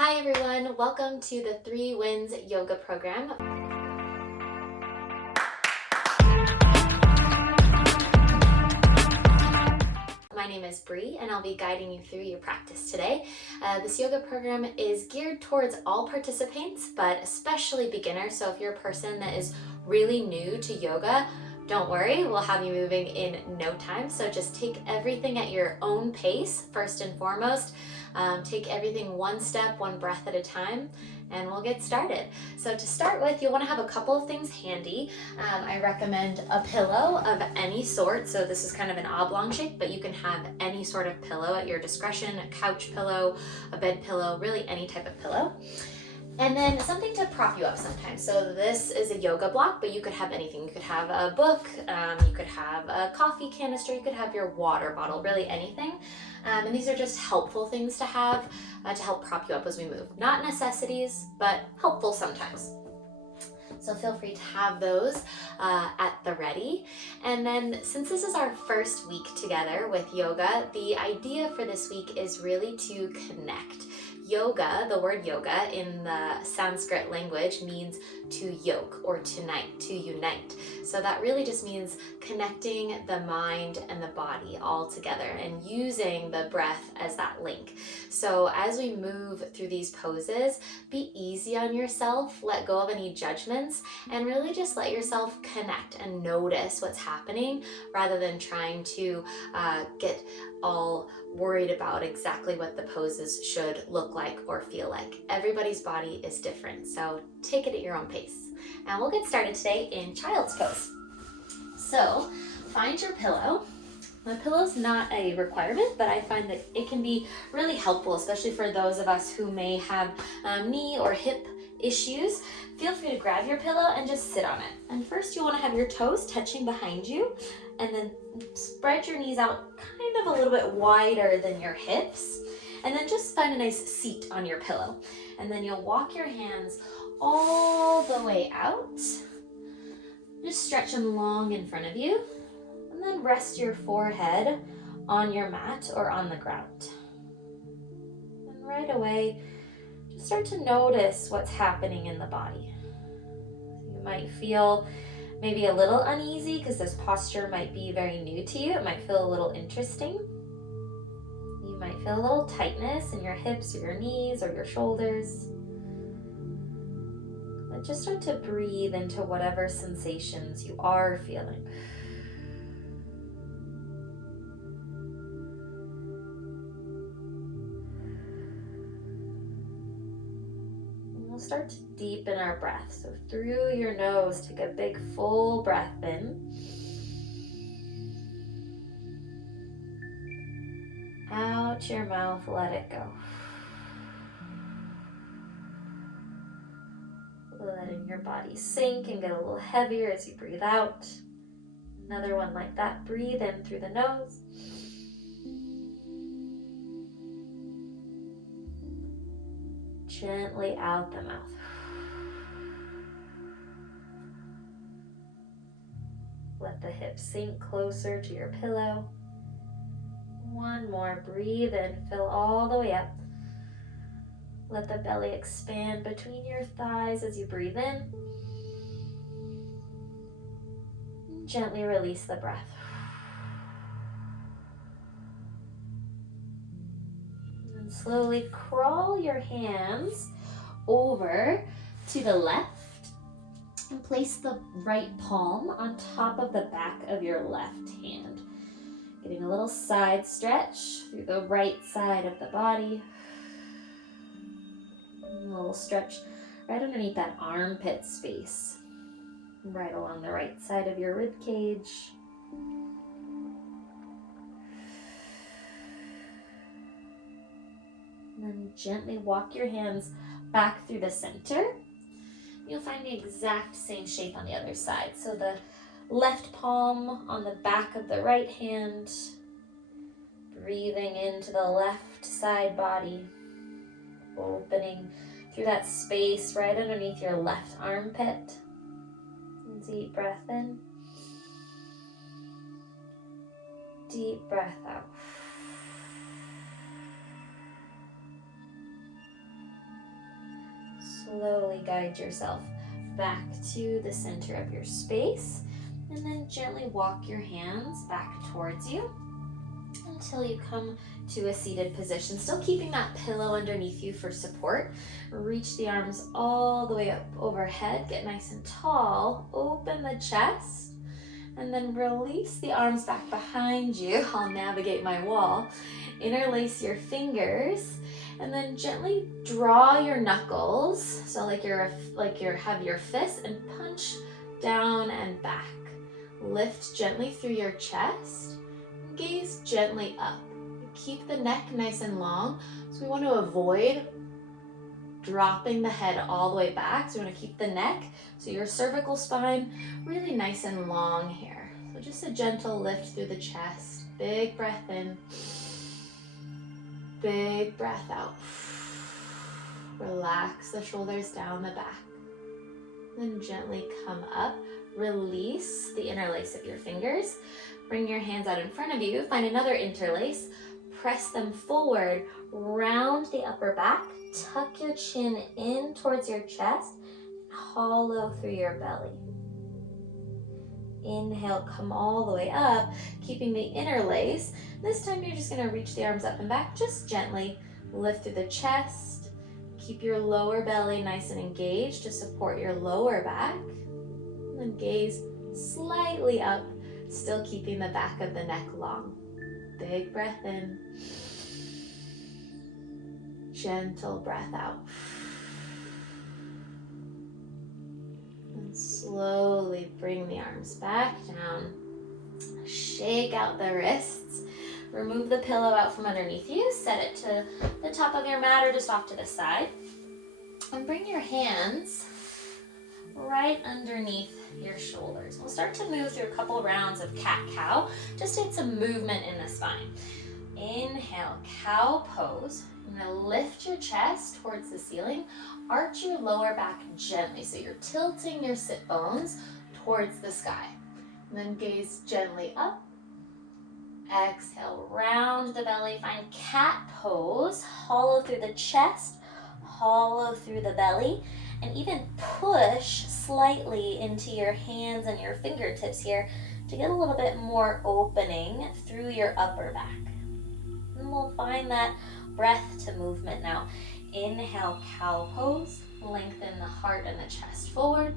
Hi everyone, welcome to the 3 Wins Yoga program. My name is Bree and I'll be guiding you through your practice today. This yoga program is geared towards all participants, but especially beginners. So if you're a person that is really new to yoga, don't worry, we'll have you moving in no time. So just take everything at your own pace, first and foremost. Take everything one step, one breath at a time, and we'll get started. So to start with, you'll want to have a couple of things handy. I recommend a pillow of any sort. So this is kind of an oblong shape, but you can have any sort of pillow at your discretion, a couch pillow, a bed pillow, really any type of pillow. And then something to prop you up sometimes. So this is a yoga block, but you could have anything. You could have a book, you could have a coffee canister, you could have your water bottle, really anything. And these are just helpful things to have to help prop you up as we move. Not necessities, but helpful sometimes. So feel free to have those at the ready. And then since this is our first week together with yoga, the idea for this week is really to connect. Yoga, the word yoga in the Sanskrit language means to yoke or to unite. So that really just means connecting the mind and the body all together and using the breath as that link. So as we move through these poses, be easy on yourself, let go of any judgments, and really just let yourself connect and notice what's happening rather than trying to get all worried about exactly what the poses should look like or feel like. Everybody's body is different, so take it at your own pace. And we'll get started today in child's pose. So find your pillow. The pillow's not a requirement, but I find that it can be really helpful, especially for those of us who may have knee or hip issues. Feel free to grab your pillow and just sit on it. And first you want to have your toes touching behind you, and then spread your knees out kind of a little bit wider than your hips. And then just find a nice seat on your pillow. And then you'll walk your hands all the way out. Just stretch them long in front of you. And then rest your forehead on your mat or on the ground. And right away, just start to notice what's happening in the body. You might feel maybe a little uneasy because this posture might be very new to you. It might feel a little interesting. You might feel a little tightness in your hips or your knees or your shoulders. But just start to breathe into whatever sensations you are feeling. We'll start to deepen our breath. So through your nose, take a big full breath in. Out your mouth, let it go. Letting your body sink and get a little heavier as you breathe out. Another one like that. Breathe in through the nose. Gently out the mouth. Let the hips sink closer to your pillow. One more. Breathe in. Fill all the way up. Let the belly expand between your thighs as you breathe in. Gently release the breath. And slowly crawl your hands over to the left and place the right palm on top of the back of your left hand. Getting a little side stretch through the right side of the body. A little stretch right underneath that armpit space. Right along the right side of your rib cage. And then gently walk your hands back through the center. You'll find the exact same shape on the other side. So the left palm on the back of the right hand. Breathing into the left side body. Opening through that space right underneath your left armpit. Deep breath in. Deep breath out. slowly guide yourself back to the center of your space, and then gently walk your hands back towards you until you come to a seated position, still keeping that pillow underneath you for support. Reach the arms all the way up overhead, get nice and tall, open the chest, and then release the arms back behind you. I'll navigate my wall. Interlace your fingers, and then gently draw your knuckles, so like you have your fists, and punch down and back. Lift gently through your chest, gaze gently up. Keep the neck nice and long, so we want to avoid dropping the head all the way back. So we want to keep the neck, so your cervical spine really nice and long here. So just a gentle lift through the chest. Big breath in, big breath out. Relax the shoulders down the back. Then gently come up. Release the interlace of your fingers. Bring your hands out in front of you. Find another interlace. Press them forward. Round the upper back. Tuck your chin in towards your chest. Hollow through your belly. Inhale, come all the way up, keeping the interlace. This time you're just going to reach the arms up and back. Just gently lift through the chest. Keep your lower belly nice and engaged to support your lower back. And then gaze slightly up, still keeping the back of the neck long. Big breath in. Gentle breath out. And slowly bring the arms back down. Shake out the wrists. Remove the pillow out from underneath you. Set it to the top of your mat or just off to the side. And bring your hands right underneath your shoulders. We'll start to move through a couple rounds of cat-cow. Just to get some movement in the spine. Inhale, cow pose. You're going to lift your chest towards the ceiling. Arch your lower back gently. So you're tilting your sit bones towards the sky. And then gaze gently up. Exhale, round the belly. Find cat pose. Hollow through the chest. Hollow through the belly. And even push slightly into your hands and your fingertips here to get a little bit more opening through your upper back. And we'll find that breath to movement now. Inhale, cow pose. Lengthen the heart and the chest forward.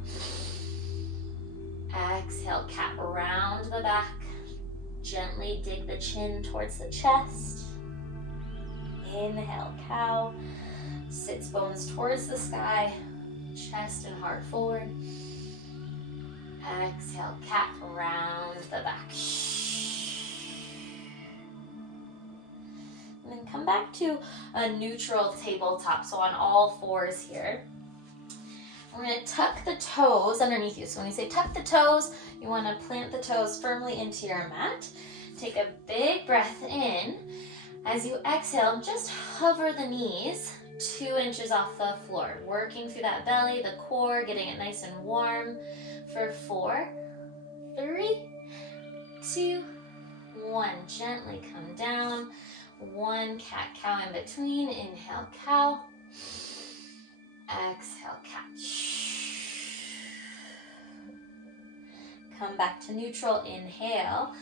Exhale, cat, round the back. Gently dig the chin towards the chest. Inhale, cow. Sits bones towards the sky. Chest and heart forward. Exhale, cat, round the back. And then come back to a neutral tabletop, so on all fours here. We're going to tuck the toes underneath you. So when you say tuck the toes, you want to plant the toes firmly into your mat. Take a big breath in. As you exhale, just hover the knees 2 inches off the floor, working through that belly, the core, getting it nice and warm for 4, 3, 2, 1. Gently come down. 1 cat-cow in between. Inhale, cow. Exhale, cat. Come back to neutral. Inhale.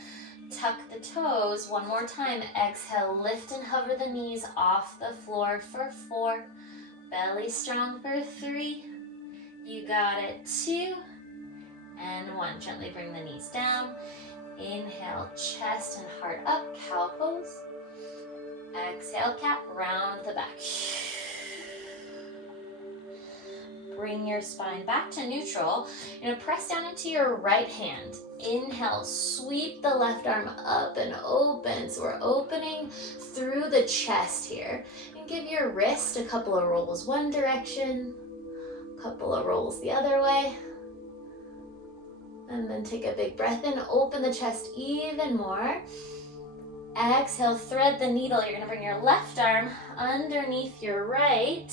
Tuck the toes. 1 more time. Exhale, lift and hover the knees off the floor for 4. Belly strong for 3. You got it. 2 and 1. Gently bring the knees down. Inhale, chest and heart up. Cow pose. Exhale, cat, round the back. Bring your spine back to neutral. You're going to press down into your right hand. Inhale, sweep the left arm up and open. So we're opening through the chest here. And give your wrist a couple of rolls one direction, a couple of rolls the other way. And then take a big breath in, open the chest even more. Exhale, thread the needle. You're going to bring your left arm underneath your right.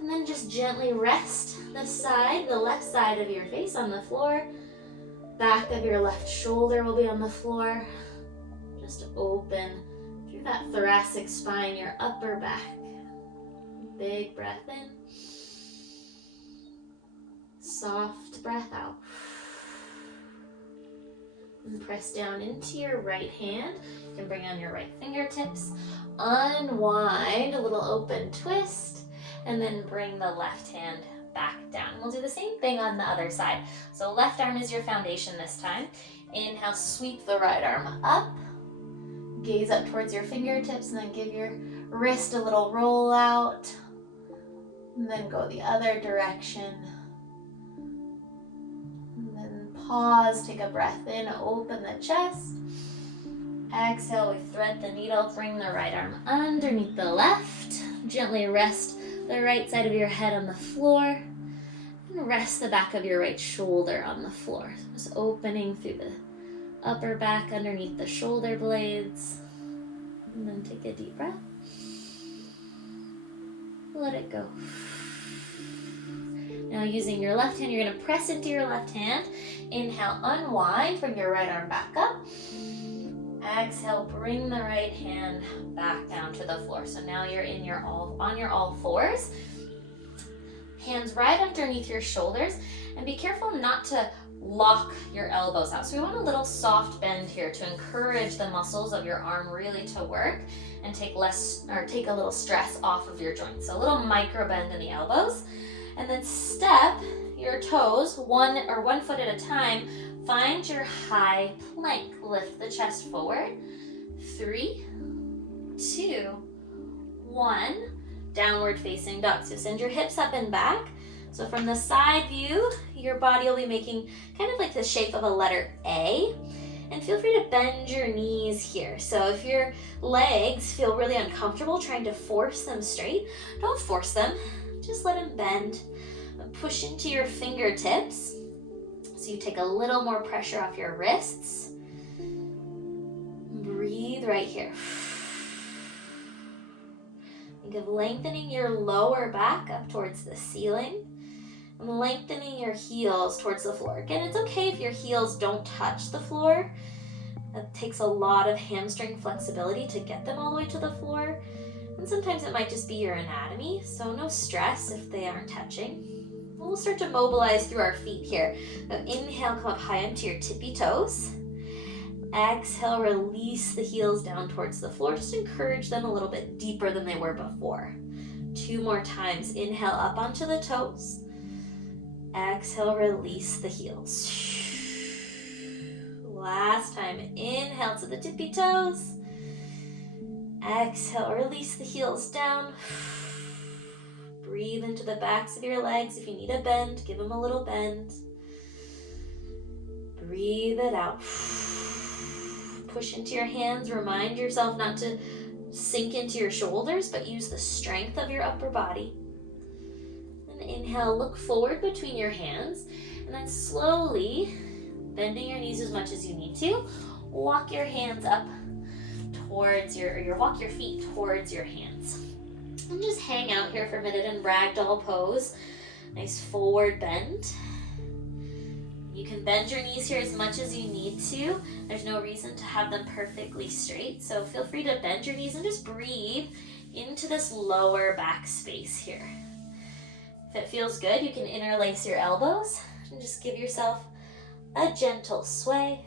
And then just gently rest the left side of your face on the floor. Back of your left shoulder will be on the floor. Just open through that thoracic spine, your upper back. Big breath in. Soft breath out. And press down into your right hand. You can bring on your right fingertips. Unwind, a little open twist, and then bring the left hand back down. We'll do the same thing on the other side. So left arm is your foundation this time. Inhale, sweep the right arm up. Gaze up towards your fingertips, and then give your wrist a little roll out. And then go the other direction. And then pause, take a breath in, open the chest. Exhale, we thread the needle, bring the right arm underneath the left. Gently rest the right side of your head on the floor. And rest the back of your right shoulder on the floor. Just opening through the upper back underneath the shoulder blades. And then take a deep breath. Let it go. Now using your left hand, you're going to press into your left hand. Inhale, unwind, bring your right arm back up. Exhale, bring the right hand back down to the floor. So now you're on your all fours. Hands right underneath your shoulders, and be careful not to lock your elbows out. So we want a little soft bend here to encourage the muscles of your arm really to work and take a little stress off of your joints. So a little micro bend in the elbows, and then step your toes one foot at a time. Find your high plank. Lift the chest forward. 3, 2, 1. Downward facing dog. So send your hips up and back. So from the side view, your body will be making kind of like the shape of a letter A. And feel free to bend your knees here. So if your legs feel really uncomfortable trying to force them straight, don't force them. Just let them bend. Push into your fingertips. So you take a little more pressure off your wrists. Breathe right here. Think of lengthening your lower back up towards the ceiling. And lengthening your heels towards the floor. Again, it's okay if your heels don't touch the floor. It takes a lot of hamstring flexibility to get them all the way to the floor. And sometimes it might just be your anatomy, so no stress if they aren't touching. We'll start to mobilize through our feet here. So inhale, come up high onto your tippy toes. Exhale, release the heels down towards the floor. Just encourage them a little bit deeper than they were before. 2 more times. Inhale, up onto the toes. Exhale, release the heels. Last time. Inhale to the tippy toes. Exhale, release the heels down. Breathe into the backs of your legs. If you need a bend, give them a little bend. Breathe it out. Push into your hands. Remind yourself not to sink into your shoulders, but use the strength of your upper body. And inhale, look forward between your hands. And then slowly, bending your knees as much as you need to, walk your hands up towards walk your feet towards your hands. And just hang out here for a minute in ragdoll pose. Nice forward bend. You can bend your knees here as much as you need to. There's no reason to have them perfectly straight. So feel free to bend your knees and just breathe into this lower back space here. If it feels good, you can interlace your elbows and just give yourself a gentle sway.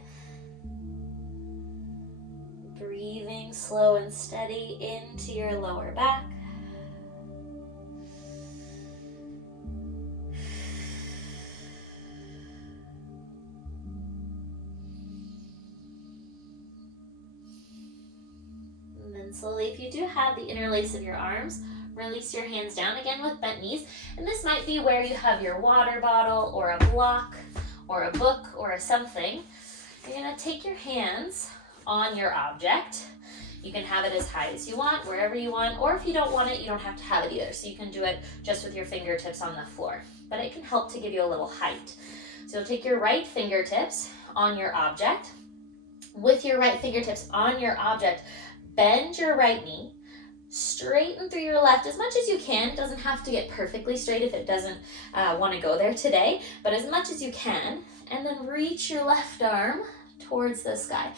Breathing slow and steady into your lower back. And then slowly, if you do have the interlace of your arms, release your hands down again with bent knees. And this might be where you have your water bottle or a block or a book or a something. You're going to take your hands on your object. You can have it as high as you want, wherever you want, or if you don't want it, you don't have to have it either. So you can do it just with your fingertips on the floor, but it can help to give you a little height. So you'll take your right fingertips on your object. With your right fingertips on your object, bend your right knee, straighten through your left as much as you can. It doesn't have to get perfectly straight if it doesn't want to go there today, but as much as you can, and then reach your left arm towards the sky.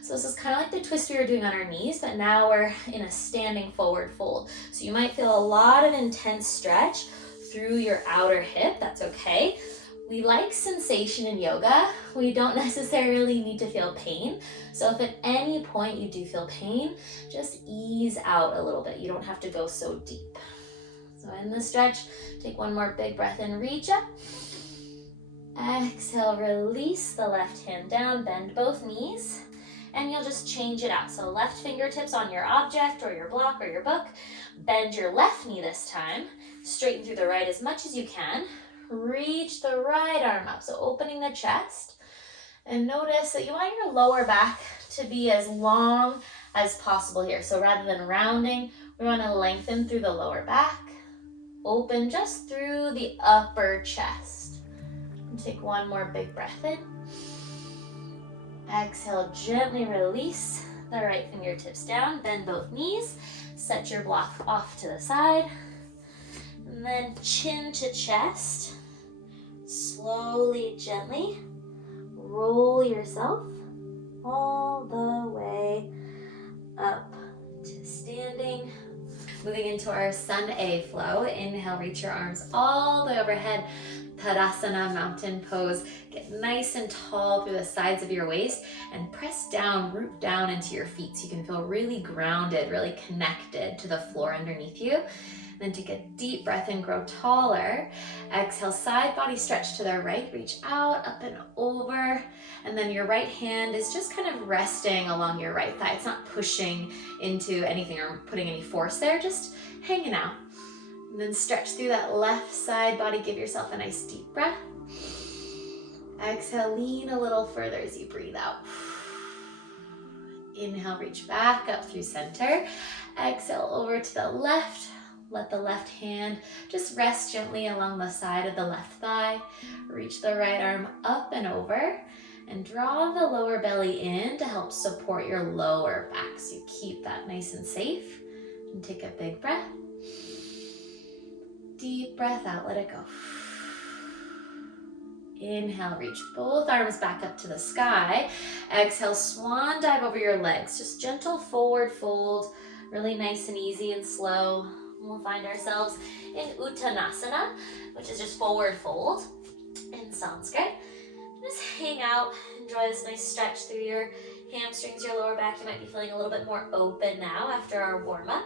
So this is kind of like the twist we were doing on our knees, but now we're in a standing forward fold. So you might feel a lot of intense stretch through your outer hip. That's okay. We like sensation in yoga. We don't necessarily need to feel pain. So if at any point you do feel pain, just ease out a little bit. You don't have to go so deep. So in the stretch, take one more big breath in, reach up. Exhale, release the left hand down, bend both knees, and you'll just change it out. So left fingertips on your object or your block or your book. Bend your left knee this time. Straighten through the right as much as you can. Reach the right arm up, so opening the chest. And notice that you want your lower back to be as long as possible here. So rather than rounding, we want to lengthen through the lower back. Open just through the upper chest. And take one more big breath in. Exhale, gently release the right fingertips down. Bend both knees. Set your block off to the side. And then chin to chest. Slowly, gently roll yourself all the way up to standing. Moving into our Sun A flow. Inhale, reach your arms all the way overhead. Padasana, mountain pose. Get nice and tall through the sides of your waist and press down, root down into your feet so you can feel really grounded, really connected to the floor underneath you. Then take a deep breath in, grow taller. Exhale, side body stretch to the right, reach out, up and over. And then your right hand is just kind of resting along your right thigh. It's not pushing into anything or putting any force there, just hanging out. And then stretch through that left side body. Give yourself a nice deep breath. Exhale, lean a little further as you breathe out. Inhale, reach back up through center. Exhale, over to the left. Let the left hand just rest gently along the side of the left thigh. Reach the right arm up and over. And draw the lower belly in to help support your lower back. So you keep that nice and safe. And take a big breath. Deep breath out, let it go. Inhale, reach both arms back up to the sky. Exhale, swan dive over your legs. Just gentle forward fold, really nice and easy and slow. We'll find ourselves in Uttanasana, which is just forward fold in Sanskrit. Just hang out, enjoy this nice stretch through your hamstrings, your lower back. You might be feeling a little bit more open now after our warm-up.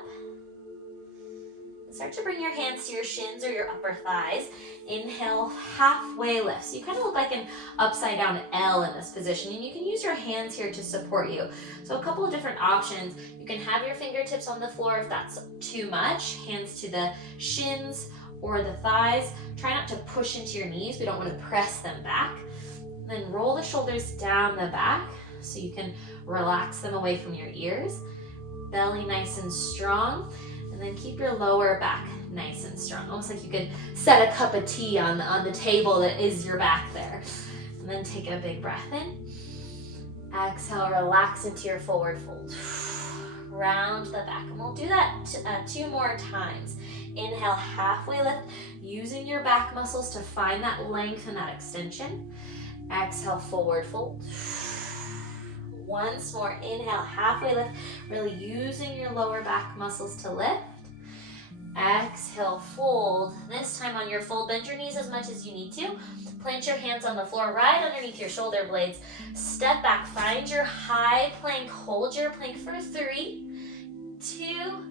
Start to bring your hands to your shins or your upper thighs. Inhale, halfway lift. So you kind of look like an upside down L in this position, and you can use your hands here to support you. So a couple of different options. You can have your fingertips on the floor if that's too much. Hands to the shins or the thighs. Try not to push into your knees. We don't want to press them back. Then roll the shoulders down the back so you can relax them away from your ears. Belly nice and strong. And then keep your lower back nice and strong. Almost like you could set a cup of tea on the table that is your back there. And then take a big breath in. Exhale, relax into your forward fold. Round the back. And we'll do that 2 more times. Inhale, halfway lift, using your back muscles to find that length and that extension. Exhale, forward fold. Once more, inhale, halfway lift, really using your lower back muscles to lift. Exhale, fold. This time on your fold, bend your knees as much as you need to. Plant your hands on the floor right underneath your shoulder blades. Step back, find your high plank, hold your plank for 3, 2,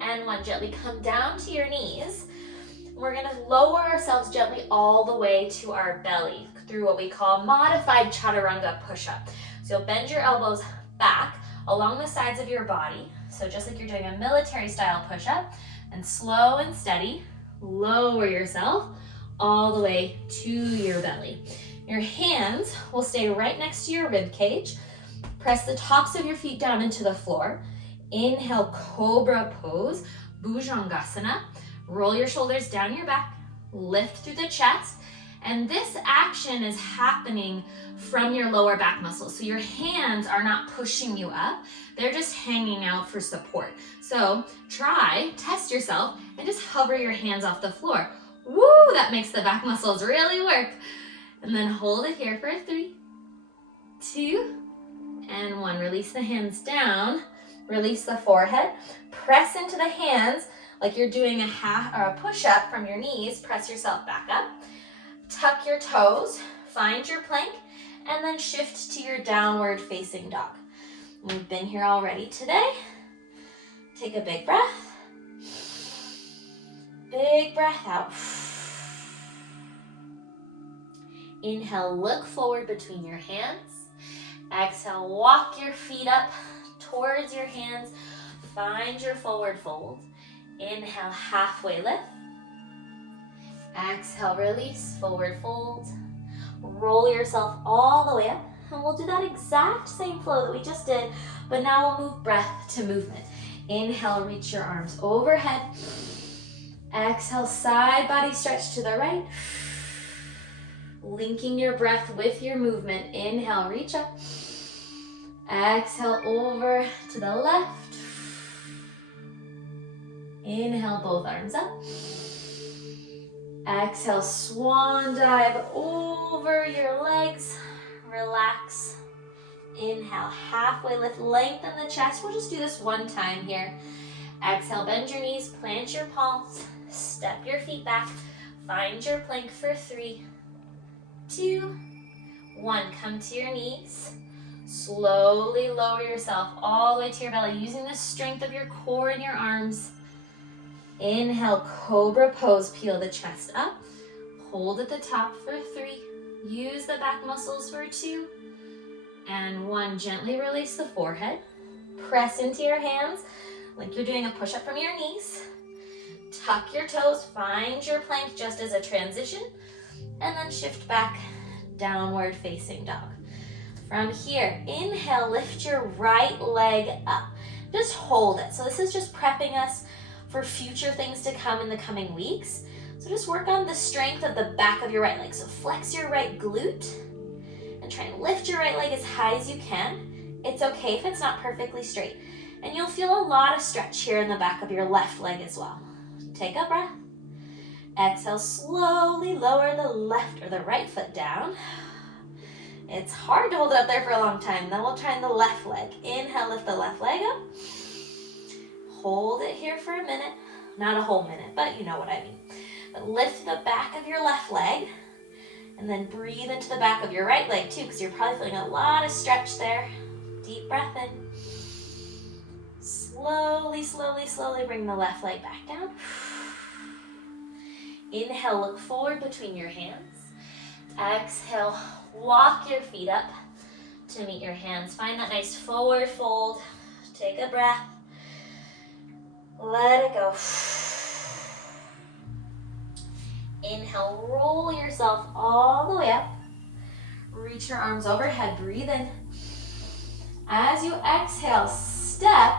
and 1. Gently come down to your knees. We're gonna lower ourselves gently all the way to our belly through what we call modified Chaturanga push-up. So you'll bend your elbows back along the sides of your body. So just like you're doing a military style push-up, and slow and steady, lower yourself all the way to your belly. Your hands will stay right next to your rib cage. Press the tops of your feet down into the floor. Inhale, cobra pose, Bhujangasana. Roll your shoulders down your back, lift through the chest. And this action is happening from your lower back muscles. So your hands are not pushing you up. They're just hanging out for support. So test yourself, and just hover your hands off the floor. Woo, that makes the back muscles really work. And then hold it here for 3, 2, and 1. Release the hands down. Release the forehead. Press into the hands like you're doing a push-up from your knees. Press yourself back up. Tuck your toes, find your plank, and then shift to your downward facing dog. We've been here already today. Take a big breath. Big breath out. Inhale, look forward between your hands. Exhale, walk your feet up towards your hands. Find your forward fold. Inhale, halfway lift. Exhale, release, forward fold. Roll yourself all the way up. And we'll do that exact same flow that we just did, but now we'll move breath to movement. Inhale, reach your arms overhead. Exhale, side body stretch to the right. Linking your breath with your movement. Inhale, reach up. Exhale, over to the left. Inhale, both arms up. Exhale, swan dive over your legs. Relax. Inhale, halfway lift, lengthen the chest. We'll just do this one time here. Exhale, bend your knees, plant your palms, step your feet back. Find your plank for 3, 2, 1. Come to your knees. Slowly lower yourself all the way to your belly, using the strength of your core and your arms. Inhale, cobra pose, peel the chest up. Hold at the top for 3. Use the back muscles for 2. And 1, gently release the forehead. Press into your hands like you're doing a push-up from your knees. Tuck your toes, find your plank just as a transition, and then shift back, downward facing dog. From here, inhale, lift your right leg up. Just hold it. So this is just prepping us for future things to come in the coming weeks. So just work on the strength of the back of your right leg. So flex your right glute and try and lift your right leg as high as you can. It's okay if it's not perfectly straight. And you'll feel a lot of stretch here in the back of your left leg as well. Take a breath. Exhale, slowly lower the left or the right foot down. It's hard to hold it up there for a long time. Then we'll try the left leg. Inhale, lift the left leg up. Hold it here for a minute. Not a whole minute, but you know what I mean. But lift the back of your left leg. And then breathe into the back of your right leg too, because you're probably feeling a lot of stretch there. Deep breath in. Slowly, slowly, slowly bring the left leg back down. Inhale, look forward between your hands. Exhale, walk your feet up to meet your hands. Find that nice forward fold. Take a breath. Let it go. Inhale, roll yourself all the way up. Reach your arms overhead, breathe in. As you exhale, step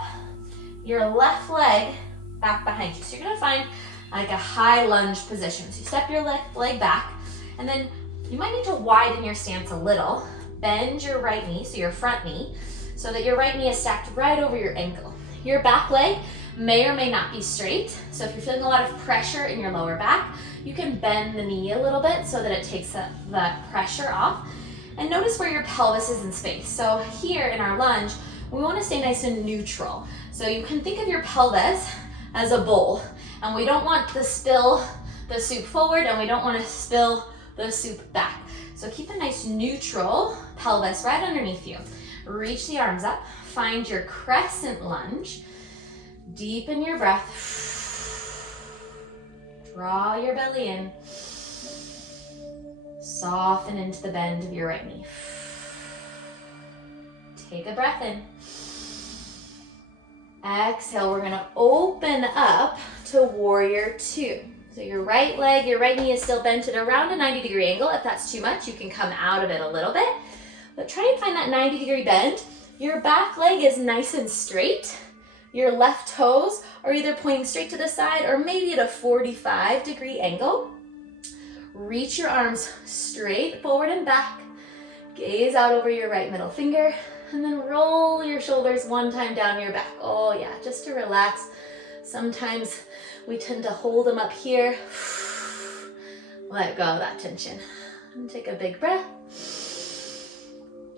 your left leg back behind you. So you're gonna find like a high lunge position. So you step your left leg back, and then you might need to widen your stance a little. Bend your right knee, so your front knee, so that your right knee is stacked right over your ankle. Your back leg may or may not be straight. So if you're feeling a lot of pressure in your lower back, you can bend the knee a little bit so that it takes the pressure off. And notice where your pelvis is in space. So here in our lunge, we want to stay nice and neutral. So you can think of your pelvis as a bowl, and we don't want to spill the soup forward, and we don't want to spill the soup back. So keep a nice neutral pelvis right underneath you. Reach the arms up, find your crescent lunge. Deepen your breath. Draw your belly in. Soften into the bend of your right knee. Take a breath in. Exhale, we're gonna open up to warrior 2. So your right leg, your right knee is still bent at around a 90-degree angle. If that's too much, you can come out of it a little bit. But try and find that 90-degree bend. Your back leg is nice and straight. Your left toes are either pointing straight to the side or maybe at a 45-degree angle. Reach your arms straight forward and back. Gaze out over your right middle finger, and then roll your shoulders one time down your back. Oh yeah, just to relax. Sometimes we tend to hold them up here. Let go of that tension. And take a big breath.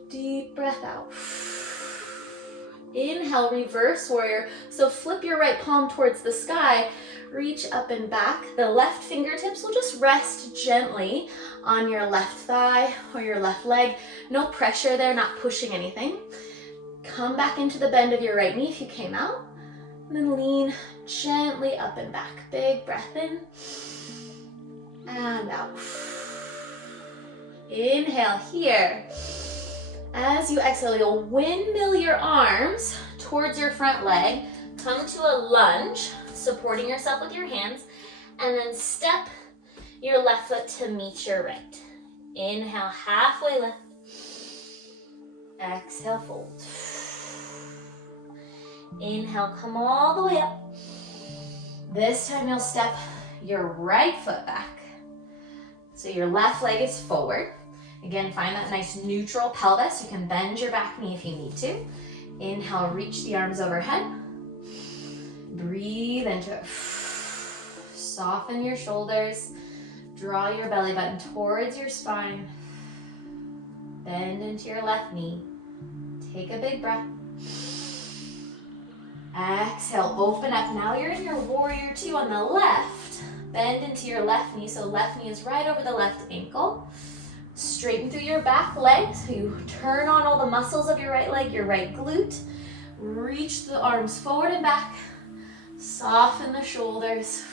Deep breath out. Inhale, reverse warrior. So flip your right palm towards the sky. reach up and back. The left fingertips will just rest gently on your left thigh or your left leg. No pressure there, not pushing anything. Come back into the bend of your right knee if you came out. And then lean gently up and back. Big breath in. And out. Inhale here. As you exhale, you'll windmill your arms towards your front leg. Come to a lunge, supporting yourself with your hands, and then step your left foot to meet your right. Inhale, halfway lift. Exhale, fold. Inhale, come all the way up. This time you'll step your right foot back. So your left leg is forward. Again, find that nice neutral pelvis. You can bend your back knee if you need to. Inhale, reach the arms overhead. Breathe into it. Soften your shoulders. Draw your belly button towards your spine. Bend into your left knee. Take a big breath. Exhale, open up. Now you're in your warrior two on the left. Bend into your left knee, so left knee is right over the left ankle. Straighten through your back leg, so you turn on all the muscles of your right leg, your right glute. Reach the arms forward and back. Soften the shoulders.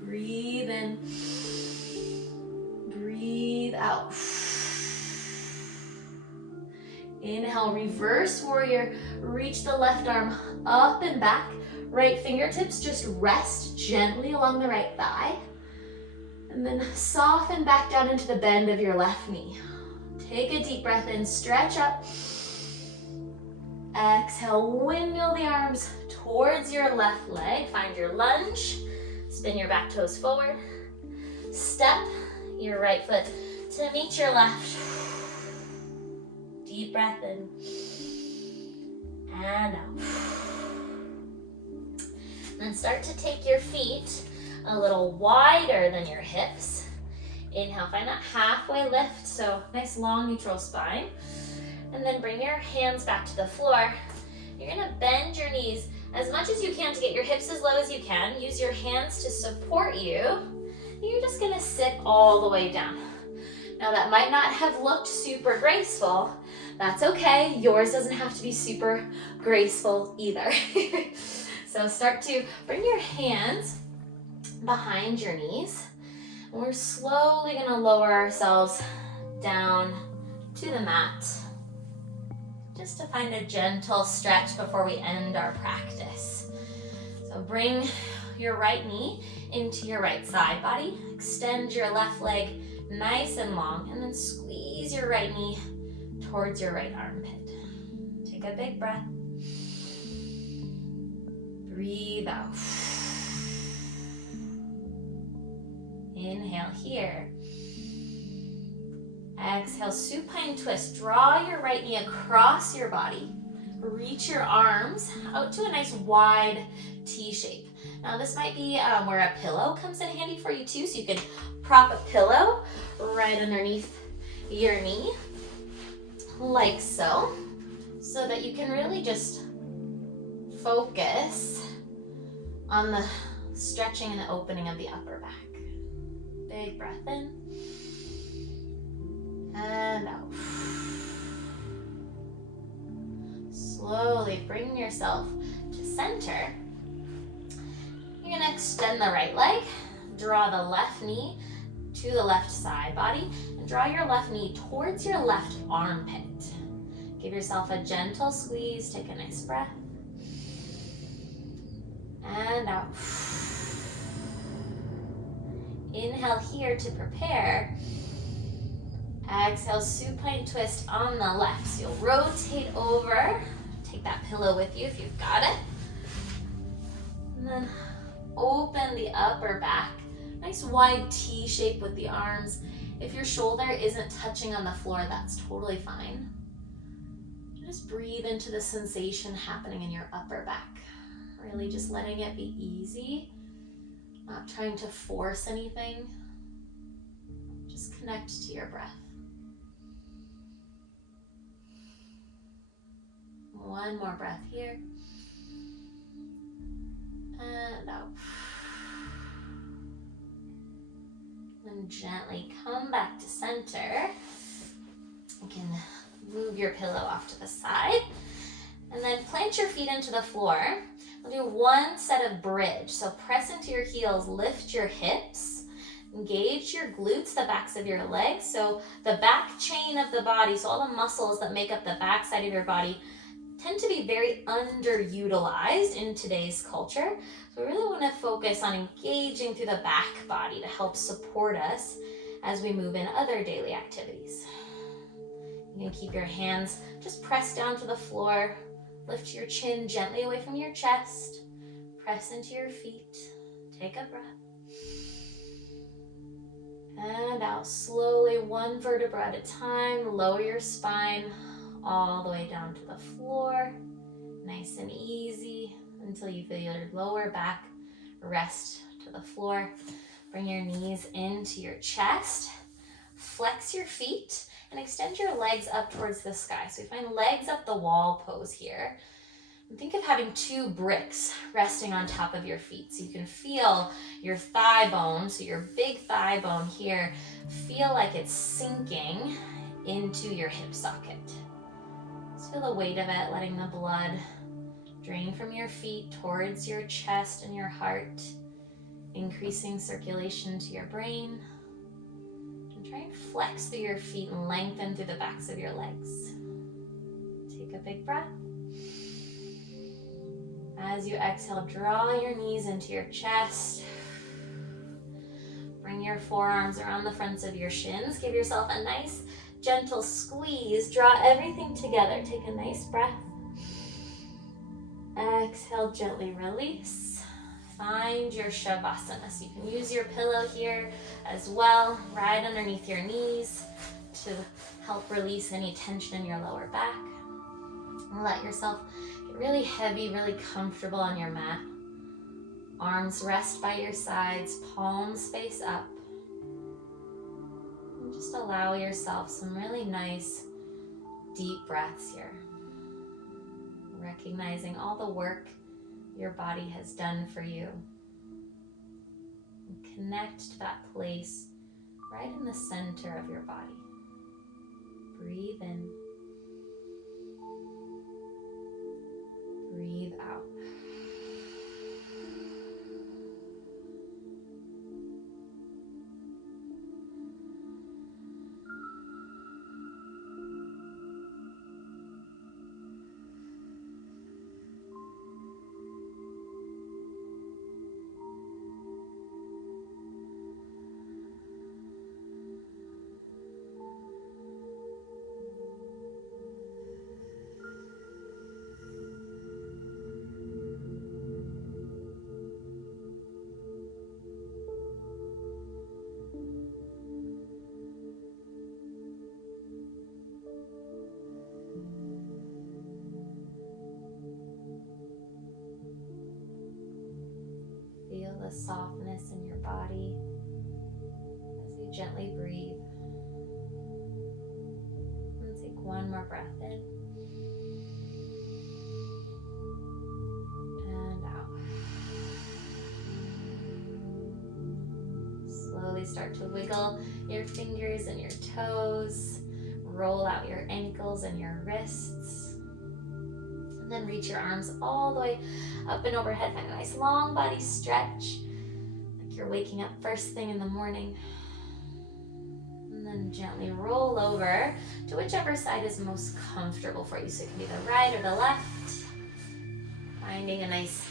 Breathe in. Breathe out. Inhale, reverse warrior. Reach the left arm up and back. Right fingertips just rest gently along the right thigh. And then soften back down into the bend of your left knee. Take a deep breath in, stretch up. Exhale, windmill the arms towards your left leg. Find your lunge. Spin your back toes forward. Step your right foot to meet your left. Deep breath in. And out. Then start to take your feet a little wider than your hips. Inhale, find that halfway lift, so nice long neutral spine. And then bring your hands back to the floor. You're gonna bend your knees as much as you can to get your hips as low as you can. Use your hands to support you. You're just gonna sit all the way down. Now that might not have looked super graceful. That's okay, yours doesn't have to be super graceful either. So start to bring your hands behind your knees. And we're slowly gonna lower ourselves down to the mat, just to find a gentle stretch before we end our practice. So bring your right knee into your right side body. Extend your left leg nice and long, and then squeeze your right knee towards your right armpit. Take a big breath. Breathe out. Inhale here. Exhale, supine twist. Draw your right knee across your body. Reach your arms out to a nice wide T shape. Now this might be where a pillow comes in handy for you too, so you can prop a pillow right underneath your knee, like so that you can really just focus on the stretching and the opening of the upper back. Big breath in and out. Slowly bring yourself to center. You're gonna extend the right leg, draw the left knee to the left side body, and draw your left knee towards your left armpit. Give yourself a gentle squeeze, take a nice breath. And out. Inhale here to prepare. Exhale, supine twist on the left. So you'll rotate over. Take that pillow with you if you've got it. And then open the upper back. Nice wide T shape with the arms. If your shoulder isn't touching on the floor, that's totally fine. Just breathe into the sensation happening in your upper back. Really just letting it be easy. Not trying to force anything. Just connect to your breath. One more breath here. And out. And gently come back to center. You can move your pillow off to the side. And then plant your feet into the floor. We'll do one set of bridge. So press into your heels, lift your hips, engage your glutes, the backs of your legs. So the back chain of the body, so all the muscles that make up the back side of your body tend to be very underutilized in today's culture. So we really want to focus on engaging through the back body to help support us as we move in other daily activities. You can keep your hands just pressed down to the floor. Lift your chin gently away from your chest. Press into your feet. Take a breath. And out slowly, one vertebra at a time. Lower your spine all the way down to the floor. Nice and easy until you feel your lower back rest to the floor. Bring your knees into your chest. Flex your feet and extend your legs up towards the sky. So we find legs up the wall pose here. And think of having two bricks resting on top of your feet. So you can feel your thigh bone, so your big thigh bone here, feel like it's sinking into your hip socket. Just feel the weight of it, letting the blood drain from your feet towards your chest and your heart, increasing circulation to your brain. Try and flex through your feet and lengthen through the backs of your legs. Take a big breath. As you exhale, draw your knees into your chest. Bring your forearms around the fronts of your shins. Give yourself a nice, gentle squeeze. Draw everything together. Take a nice breath. Exhale, gently release. Find your Shavasana. So you can use your pillow here as well, right underneath your knees to help release any tension in your lower back. And let yourself get really heavy, really comfortable on your mat. Arms rest by your sides, palms face up. And just allow yourself some really nice, deep breaths here. Recognizing all the work your body has done for you. And connect to that place right in the center of your body. Breathe in. Breathe out. Feel the softness in your body as you gently breathe. And take one more breath in. And out. Slowly start to wiggle your fingers and your toes. Roll out your ankles and your wrists. And then reach your arms all the way up and overhead. Find a nice long body stretch, like you're waking up first thing in the morning. And then gently roll over to whichever side is most comfortable for you. So it can be the right or the left. Finding a nice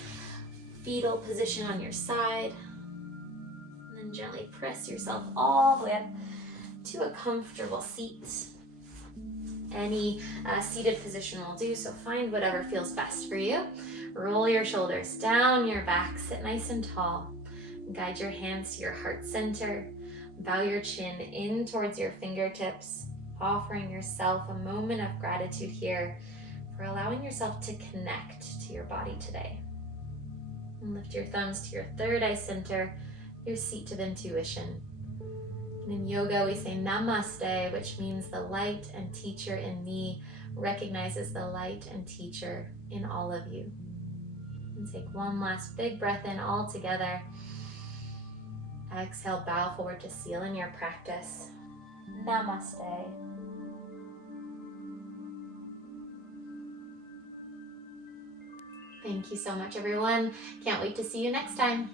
fetal position on your side. And then gently press yourself all the way up to a comfortable seat. Any seated position will do, so find whatever feels best for you. Roll your shoulders down your back, sit nice and tall. Guide your hands to your heart center. Bow your chin in towards your fingertips, offering yourself a moment of gratitude here for allowing yourself to connect to your body today. And lift your thumbs to your third eye center, your seat of intuition. And in yoga, we say Namaste, which means the light and teacher in me recognizes the light and teacher in all of you. And take one last big breath in all together. Exhale, bow forward to seal in your practice. Namaste. Thank you so much, everyone. Can't wait to see you next time.